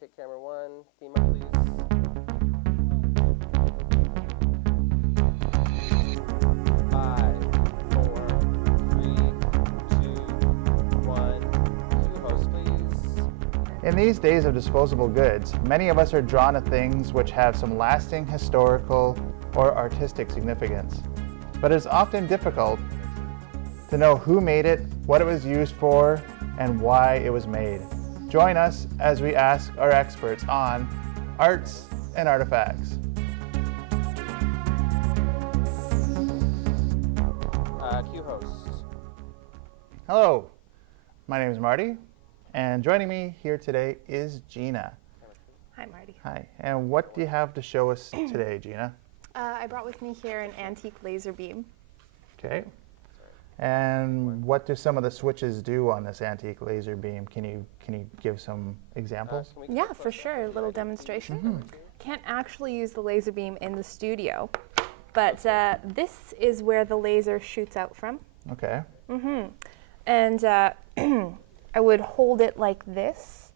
Take camera 1, theme up, please. 5, 4, 3, 2, 1. Cue host, please. In these days of disposable goods, many of us are drawn to things which have some lasting historical or artistic significance. But it's often difficult to know who made it, what it was used for, and why it was made. Join us as we ask our experts on arts and artifacts. Cue host. Hello, my name is Marty, and joining me here today is Gina. Hi, Marty. Hi, and what do you have to show us today, Gina? I brought with me here an antique laser beam. Okay. And what do some of the switches do on this antique laser beam? Can you give some examples? Yeah, for sure. A little demonstration. Can't actually use the laser beam in the studio, but this is where the laser shoots out from. Okay. And I would hold it like this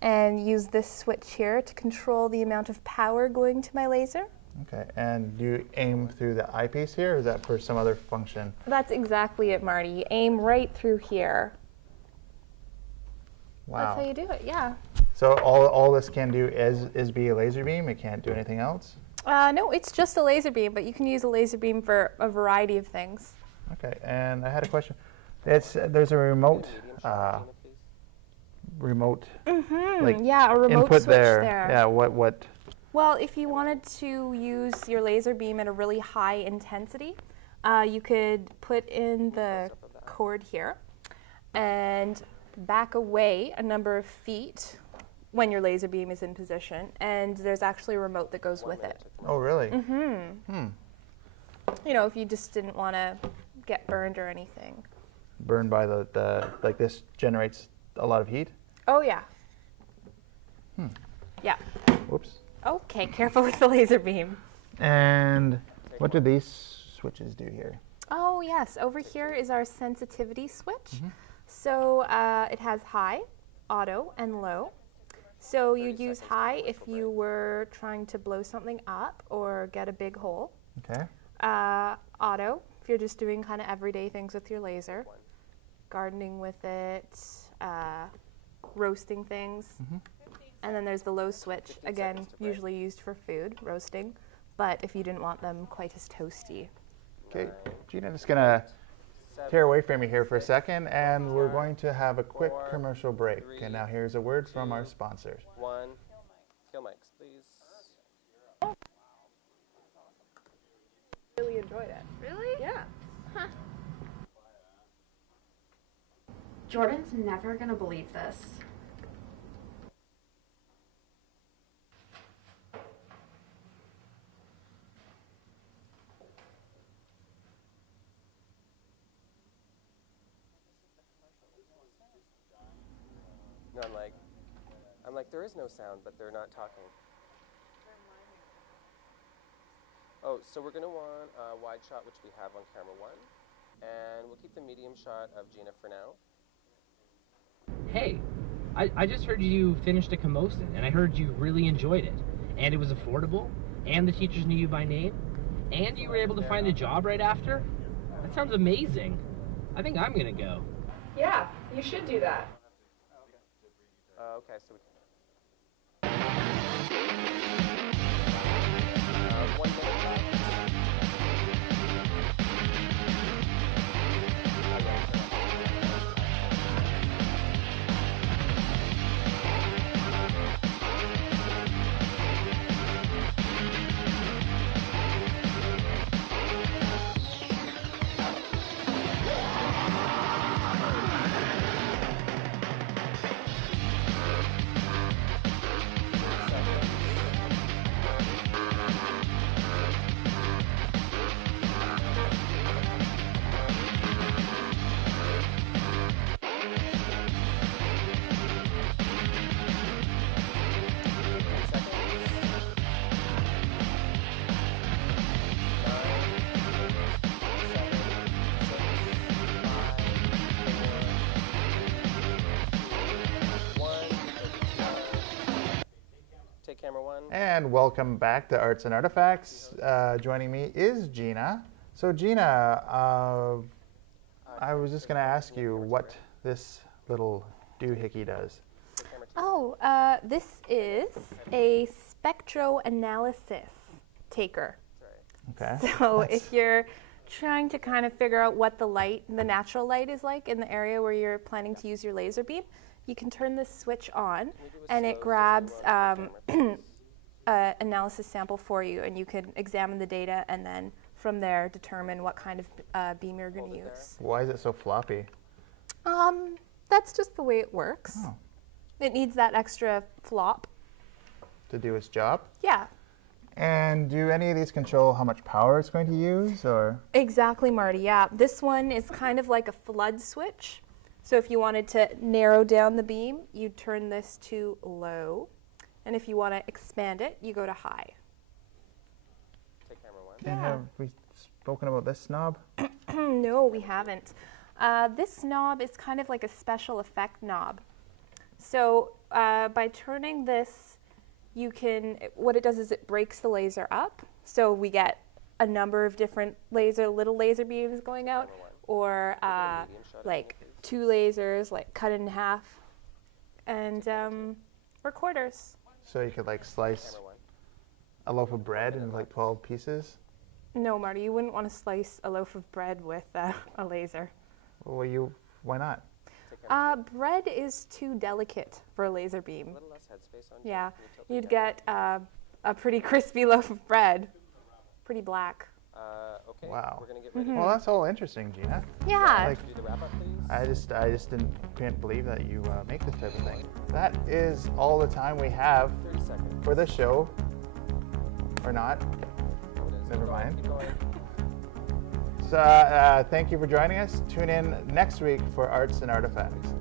and use this switch here to control the amount of power going to my laser. Okay, and do you aim through the eyepiece here, or is that for some other function? That's exactly it, Marty. You aim right through here. Wow. That's how you do it, yeah. So all this can do is be a laser beam? It can't do anything else? No, it's just a laser beam, but you can use a laser beam for a variety of things. Okay, and I had a question. There's a remote, Yeah, a remote input switch there. there. Yeah, what? Well, if you wanted to use your laser beam at a really high intensity, you could put in the cord here and back away a number of feet when your laser beam is in position, and there's actually a remote that goes with it. Oh, really? You know, if you just didn't want to get burned or anything. Burned by like this generates a lot of heat? Oh, yeah. Yeah. Whoops. Okay, careful with the laser beam. And what do these switches do here? Oh, yes. Over here is our sensitivity switch. So it has high, auto, and low. So you'd use high if you were trying to blow something up or get a big hole. Okay. Auto, if you're just doing kind of everyday things with your laser. Gardening with it, roasting things. And then there's the low switch, again, usually used for food, roasting, but if you didn't want them quite as toasty. Okay, Gina, just going to tear away from you here for a second, and we're going to have a quick commercial break. And now here's a word from our sponsors. 1. Kill mics, please. Really enjoyed it. Really? Yeah. Huh. Jordan's never gonna believe this. No, I'm like, there is no sound, but they're not talking. Oh, so we're gonna want a wide shot, which we have on camera 1, and we'll keep the medium shot of Gina for now. Hey, I just heard you finished a Camosin, and I heard you really enjoyed it. And it was affordable, and the teachers knew you by name, and you were able to find a job right after? That sounds amazing. I think I'm gonna go. Yeah, you should do that. Okay, so we can... 1 minute left. camera 1. And welcome back to Arts and Artifacts. Joining me is Gina. So Gina, I was just going to ask you what this little doohickey does. Oh, this is a spectroanalysis taker. Okay. So if you're trying to kind of figure out what the natural light is like in the area where you're planning to use your laser beam, you can turn this switch on and it grabs an analysis sample for you, and you can examine the data and then from there determine what kind of beam you're going to use. Why is it so floppy? That's just the way it works. Oh. It needs that extra flop. To do its job? Yeah. And do any of these control how much power it's going to use, or? Exactly, Marty, yeah. This one is kind of like a flood switch. So if you wanted to narrow down the beam, you turn this to low. And if you want to expand it, you go to high. Take camera 1. And have we spoken about this knob? No, we haven't. This knob is kind of like a special effect knob. So by turning this, what it does is it breaks the laser up. So we get a number of different little laser beams going out, or like 2 lasers, like cut in half, and recorders. So you could like slice a loaf of bread into like 12 pieces? No, Marty, you wouldn't want to slice a loaf of bread with a laser. Well, why not? Bread is too delicate for a laser beam. A little less headspace on. Yeah, Can you tilt me you'd down? get a pretty crispy loaf of bread, pretty black. Okay. Wow. We're gonna get ready. Well, that's all interesting, Gina. Yeah. Like, Do the wrap up, please. I just can't believe that you make this type of thing. That is all the time we have 30 seconds. for this show, or not. Oh, it is. Never Keep going, mind. keep going. So thank you for joining us. Tune in next week for Arts and Artifacts.